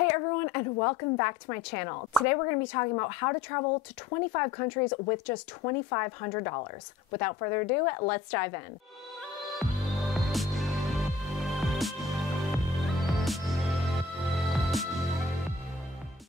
Hey everyone, and welcome back to my channel. Today we're going to be talking about how to travel to 25 countries with just $2,500. Without further ado, let's dive in.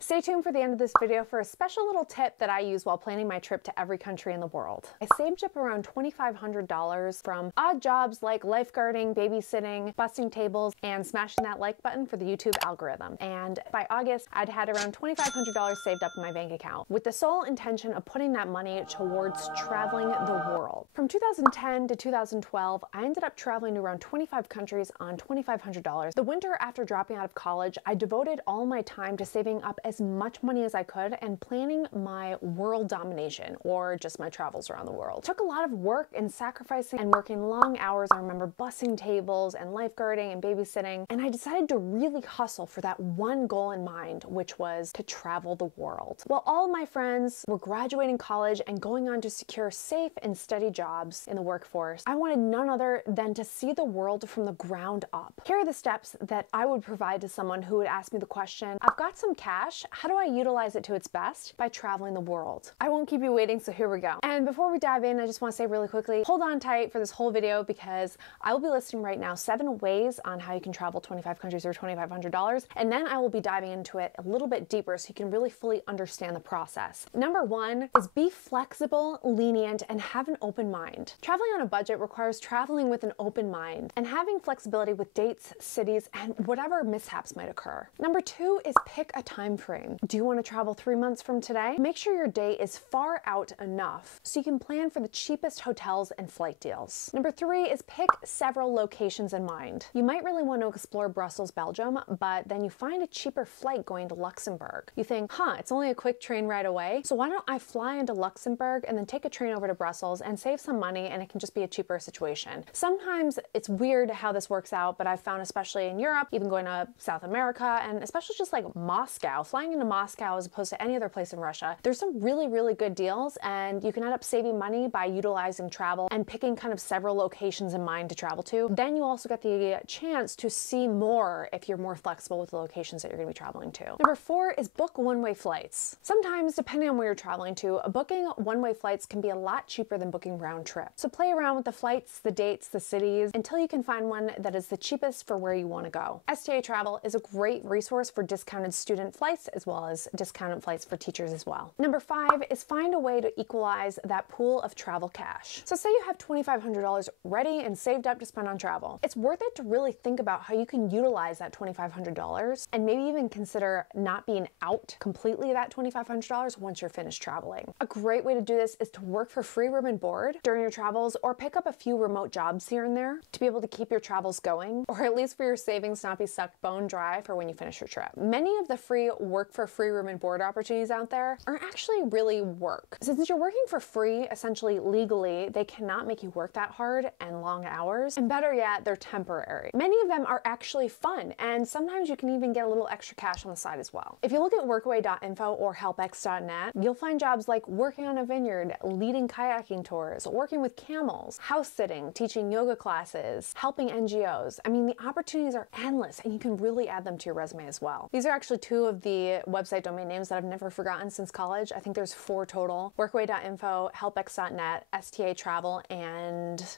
Stay tuned for the end of this video for a special little tip that I use while planning my trip to every country in the world. I saved up around $2,500 from odd jobs like lifeguarding, babysitting, busting tables, and smashing that like button for the YouTube algorithm. And by August, I'd had around $2,500 saved up in my bank account, with the sole intention of putting that money towards traveling the world. From 2010 to 2012, I ended up traveling to around 25 countries on $2,500. The winter after dropping out of college, I devoted all my time to saving up as much money as I could and planning my world domination, or just my travels around the world. It took a lot of work and sacrificing and working long hours. I remember bussing tables and lifeguarding and babysitting, and I decided to really hustle for that one goal in mind, which was to travel the world. While all of my friends were graduating college and going on to secure safe and steady jobs in the workforce, I wanted none other than to see the world from the ground up. Here are the steps that I would provide to someone who would ask me the question, I've got some cash, how do I utilize it to its best? By traveling the world. I won't keep you waiting, so here we go. And before we dive in, I just want to say really quickly, hold on tight for this whole video because I will be listing right now 7 ways on how you can travel 25 countries for $2,500, and then I will be diving into it a little bit deeper so you can really fully understand the process. Number 1 is be flexible, lenient, and have an open mind. Traveling on a budget requires traveling with an open mind and having flexibility with dates, cities, and whatever mishaps might occur. Number 2 is pick a time frame. Do you want to travel 3 months from today? Make sure your day is far out enough so you can plan for the cheapest hotels and flight deals. Number 3 is pick several locations in mind. You might really want to explore Brussels, Belgium, but then you find a cheaper flight going to Luxembourg. You think, it's only a quick train ride away, so why don't I fly into Luxembourg and then take a train over to Brussels and save some money, and it can just be a cheaper situation. Sometimes it's weird how this works out, but I've found, especially in Europe, even going to South America, and especially just like Moscow, flying into Moscow as opposed to any other place in Russia, there's some really good deals, and you can end up saving money by utilizing travel and picking kind of several locations in mind to travel to. Then you also get the chance to see more if you're more flexible with the locations that you're going to be traveling to. Number 4 is book one-way flights. Sometimes, depending on where you're traveling to, booking one-way flights can be a lot cheaper than booking round trip. So play around with the flights, the dates, the cities, until you can find one that is the cheapest for where you want to go. STA Travel is a great resource for discounted student flights as well as discounted flights for teachers as well. Number 5 is find a way to equalize that pool of travel cash. So say you have $2,500 ready and saved up to spend on travel. It's worth it to really think about how you can utilize that $2,500 and maybe even consider not being out completely that $2,500 once you're finished traveling. A great way to do this is to work for free room and board during your travels, or pick up a few remote jobs here and there to be able to keep your travels going, or at least for your savings not be sucked bone dry for when you finish your trip. Many of the free work for free room and board opportunities out there are actually really work. Since you're working for free, essentially legally, they cannot make you work that hard and long hours, and better yet, they're temporary. Many of them are actually fun, and sometimes you can even get a little extra cash on the side as well. If you look at workaway.info or helpx.net, you'll find jobs like working on a vineyard, leading kayaking tours, working with camels, house sitting, teaching yoga classes, helping NGOs. I mean, the opportunities are endless, and you can really add them to your resume as well. These are actually 2 of the website domain names that I've never forgotten since college. I think there's 4 total: workaway.info, helpx.net, STA Travel, and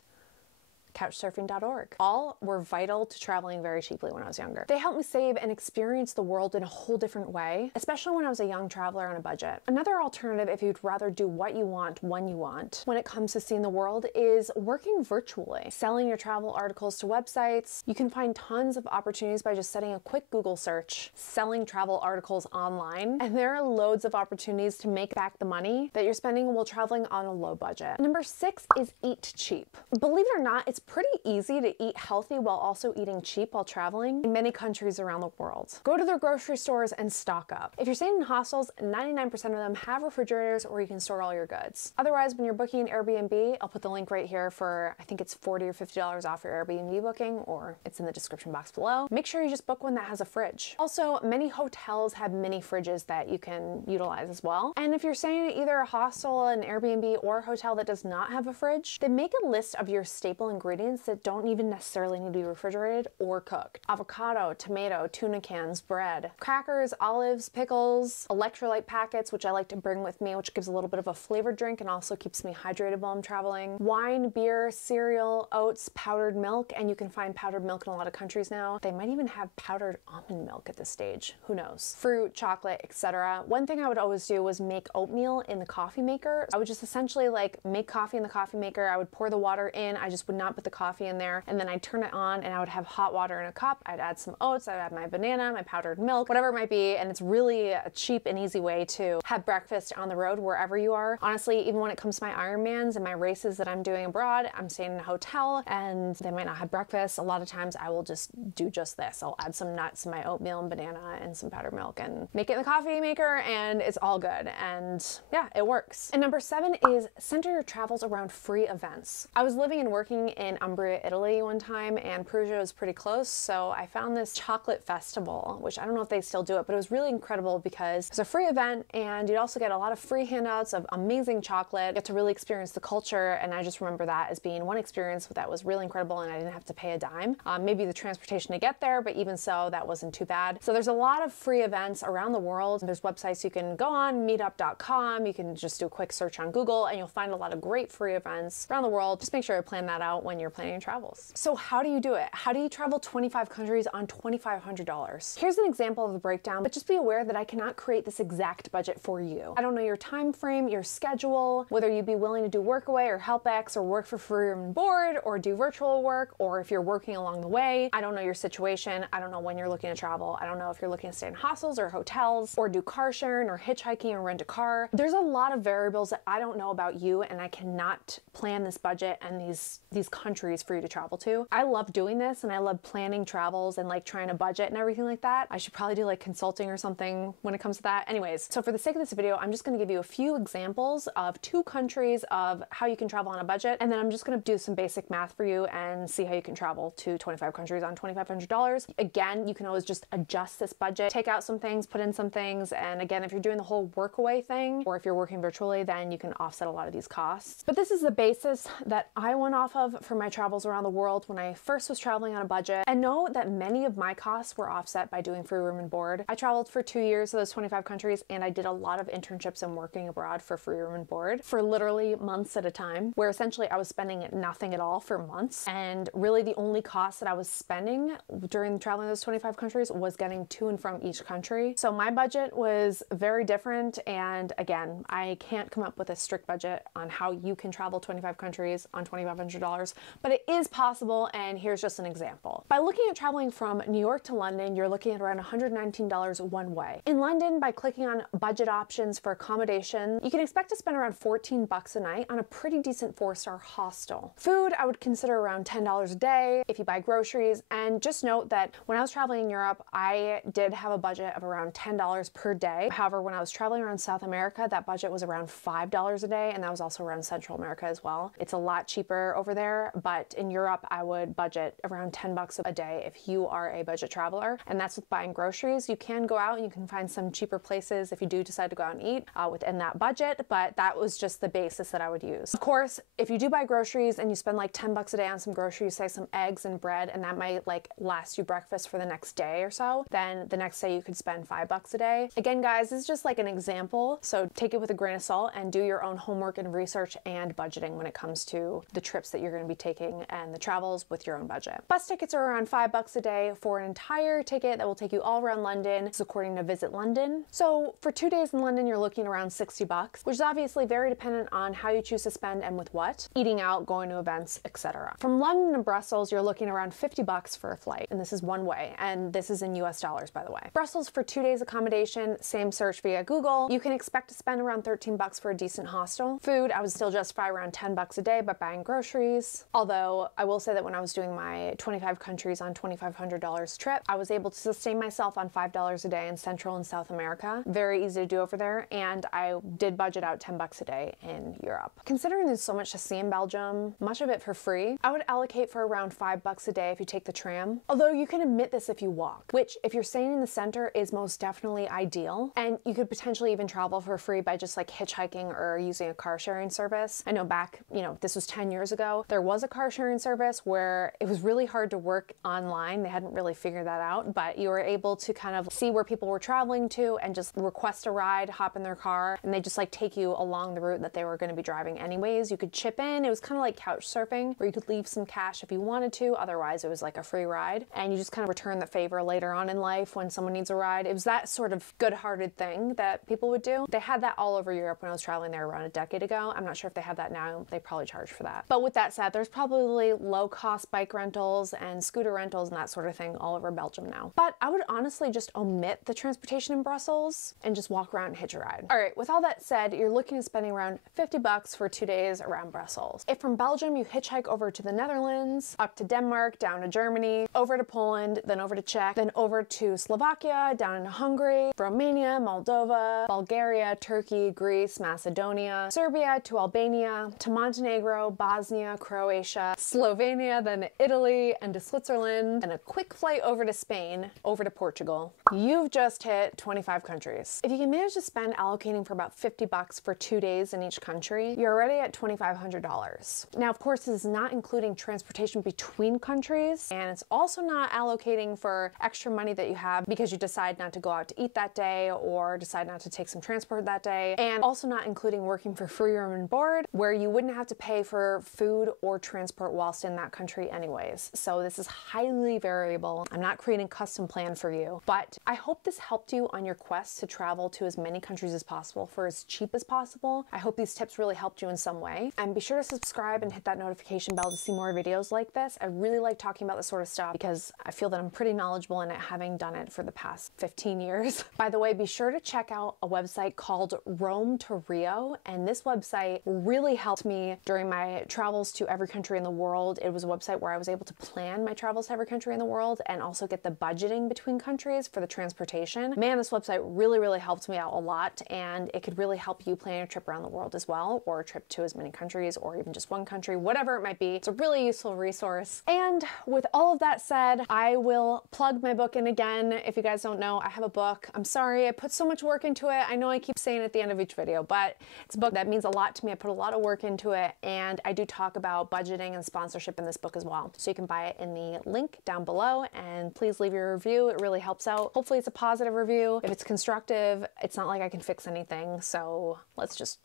couchsurfing.org. All were vital to traveling very cheaply when I was younger. They helped me save and experience the world in a whole different way, especially when I was a young traveler on a budget. Another alternative, if you'd rather do what you want when you want when it comes to seeing the world, is working virtually, selling your travel articles to websites. You can find tons of opportunities by just setting a quick Google search, selling travel articles online, and there are loads of opportunities to make back the money that you're spending while traveling on a low budget. Number 6 is eat cheap. Believe it or not, it's pretty easy to eat healthy while also eating cheap while traveling in many countries around the world. Go to their grocery stores and stock up. If you're staying in hostels, 99% of them have refrigerators where you can store all your goods. Otherwise, when you're booking an Airbnb, I'll put the link right here for, I think it's $40 or $50 off your Airbnb booking, or it's in the description box below. Make sure you just book one that has a fridge. Also, many hotels have mini fridges that you can utilize as well. And if you're staying at either a hostel, an Airbnb, or a hotel that does not have a fridge, then make a list of your staple ingredients ingredients that don't even necessarily need to be refrigerated or cooked. Avocado, tomato, tuna cans, bread, crackers, olives, pickles, electrolyte packets, which I like to bring with me, which gives a little bit of a flavored drink and also keeps me hydrated while I'm traveling. Wine, beer, cereal, oats, powdered milk, and you can find powdered milk in a lot of countries now. They might even have powdered almond milk at this stage. Who knows? Fruit, chocolate, etc. One thing I would always do was make oatmeal in the coffee maker. I would just essentially like make coffee in the coffee maker. I would pour the water in. I just would not put the coffee in there, and then I'd turn it on and I would have hot water in a cup. I'd add some oats, I'd add my banana, my powdered milk, whatever it might be, and it's really a cheap and easy way to have breakfast on the road wherever you are. Honestly, even when it comes to my Ironmans and my races that I'm doing abroad, I'm staying in a hotel and they might not have breakfast. A lot of times I will just do just this. I'll add some nuts in my oatmeal and banana and some powdered milk and make it in the coffee maker, and it's all good. And yeah, it works. And number 7 is center your travels around free events. I was living and working in Umbria, Italy one time, and Perugia was pretty close, so I found this chocolate festival, which I don't know if they still do it, but it was really incredible because it's a free event and you'd also get a lot of free handouts of amazing chocolate. You get to really experience the culture, and I just remember that as being one experience that was really incredible, and I didn't have to pay a dime. Maybe the transportation to get there, but even so, that wasn't too bad. So there's a lot of free events around the world. There's websites you can go on, meetup.com, you can just do a quick search on Google and you'll find a lot of great free events around the world. Just make sure to plan that out when you're planning your travels. So how do you do it? How do you travel 25 countries on $2,500? Here's an example of the breakdown, but just be aware that I cannot create this exact budget for you. I don't know your time frame, your schedule, whether you'd be willing to do workaway or HelpX or work for free room and board or do virtual work, or if you're working along the way. I don't know your situation. I don't know when you're looking to travel. I don't know if you're looking to stay in hostels or hotels or do car sharing or hitchhiking or rent a car. There's a lot of variables that I don't know about you, and I cannot plan this budget and these countries for you to travel to. I love doing this and I love planning travels and like trying to budget and everything like that. I should probably do like consulting or something when it comes to that. Anyways, so for the sake of this video, I'm just going to give you a few examples of 2 countries of how you can travel on a budget, and then I'm just going to do some basic math for you and see how you can travel to 25 countries on $2,500. Again, you can always just adjust this budget, take out some things, put in some things, and again, if you're doing the whole workaway thing or if you're working virtually, then you can offset a lot of these costs. But this is the basis that I went off of for my travels around the world when I first was traveling on a budget, and know that many of my costs were offset by doing free room and board. I traveled for 2 years to those 25 countries, and I did a lot of internships and working abroad for free room and board for literally months at a time, where essentially I was spending nothing at all for months, and really the only cost that I was spending during traveling those 25 countries was getting to and from each country. So my budget was very different, and again, I can't come up with a strict budget on how you can travel 25 countries on $2,500, but it is possible, and here's just an example. By looking at traveling from New York to London, you're looking at around $119 one way. In London, by clicking on budget options for accommodation, you can expect to spend around 14 bucks a night on a pretty decent 4-star hostel. Food, I would consider around $10 a day if you buy groceries, and just note that when I was traveling in Europe, I did have a budget of around $10 per day. However, when I was traveling around South America, that budget was around $5 a day, and that was also around Central America as well. It's a lot cheaper over there, but in Europe, I would budget around 10 bucks a day if you are a budget traveler, and that's with buying groceries. You can go out and you can find some cheaper places if you do decide to go out and eat within that budget, but that was just the basis that I would use. Of course, if you do buy groceries and you spend like 10 bucks a day on some groceries, say some eggs and bread, and that might like last you breakfast for the next day or so, then the next day you could spend 5 bucks a day. Again, guys, this is just like an example, so take it with a grain of salt and do your own homework and research and budgeting when it comes to the trips that you're going to be taking and the travels with your own budget. Bus tickets are around 5 bucks a day for an entire ticket that will take you all around London. This is according to Visit London. So for 2 days in London, you're looking around 60 bucks, which is obviously very dependent on how you choose to spend and with what, eating out, going to events, etc. From London to Brussels, you're looking around 50 bucks for a flight, and this is one way, and this is in US dollars, by the way. Brussels for 2 days accommodation, same search via Google. You can expect to spend around 13 bucks for a decent hostel. Food, I would still justify around 10 bucks a day by buying groceries. Although I will say that when I was doing my 25 countries on $2,500 trip, I was able to sustain myself on $5 a day in Central and South America. Very easy to do over there, and I did budget out 10 bucks a day in Europe. Considering there's so much to see in Belgium, much of it for free, I would allocate for around 5 bucks a day if you take the tram. Although you can admit this if you walk, which if you're staying in the center is most definitely ideal, and you could potentially even travel for free by just like hitchhiking or using a car sharing service. I know back, this was 10 years ago, there was was a car sharing service where it was really hard to work online. They hadn't really figured that out, but you were able to kind of see where people were traveling to and just request a ride, hop in their car, and they just like take you along the route that they were going to be driving anyways. You could chip in. It was kind of like couch surfing where you could leave some cash if you wanted to. Otherwise, it was like a free ride, and you just kind of return the favor later on in life when someone needs a ride. It was that sort of good-hearted thing that people would do. They had that all over Europe when I was traveling there around a decade ago. I'm not sure if they have that now. They probably charge for that. But with that said, there's probably low-cost bike rentals and scooter rentals and that sort of thing all over Belgium now. But I would honestly just omit the transportation in Brussels and just walk around and hitch a ride. All right, with all that said, you're looking at spending around 50 bucks for 2 days around Brussels. If from Belgium you hitchhike over to the Netherlands, up to Denmark, down to Germany, over to Poland, then over to Czech, then over to Slovakia, down into Hungary, Romania, Moldova, Bulgaria, Turkey, Greece, Macedonia, Serbia to Albania, to Montenegro, Bosnia, Croatia, Slovenia, then Italy, and to Switzerland, and a quick flight over to Spain, over to Portugal. You've just hit 25 countries. If you can manage to spend allocating for about 50 bucks for 2 days in each country, you're already at $2,500. Now, of course, this is not including transportation between countries, and it's also not allocating for extra money that you have because you decide not to go out to eat that day or decide not to take some transport that day, and also not including working for free room and board where you wouldn't have to pay for food or transport whilst in that country anyways. So this is highly variable. I'm not creating a custom plan for you, but I hope this helped you on your quest to travel to as many countries as possible for as cheap as possible. I hope these tips really helped you in some way, and be sure to subscribe and hit that notification bell to see more videos like this. I really like talking about this sort of stuff because I feel that I'm pretty knowledgeable in it, having done it for the past 15 years. By the way, be sure to check out a website called Rome to Rio, and this website really helped me during my travels to every country in the world. It was a website where I was able to plan my travels to every country in the world and also get the budgeting between countries for the transportation. Man, this website really helped me out a lot, and it could really help you plan a trip around the world as well, or a trip to as many countries, or even just one country, whatever it might be. It's a really useful resource. And with all of that said, I will plug my book in again. If you guys don't know, I have a book. I'm sorry, I put so much work into it. I know I keep saying it at the end of each video, but it's a book that means a lot to me. I put a lot of work into it, and I do talk about budgeting and sponsorship in this book as well. So you can buy it in the link down below, and please leave your review. It really helps out. Hopefully it's a positive review. If it's constructive, it's not like I can fix anything, so let's just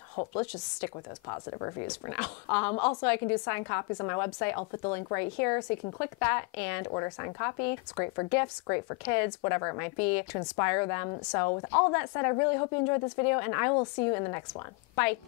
stick with those positive reviews for now. Also, I can do signed copies on my website. I'll put the link right here so you can click that and order signed copy. It's great for gifts, great for kids, whatever it might be, to inspire them. So with all of that said, I really hope you enjoyed this video, and I will see you in the next one. Bye.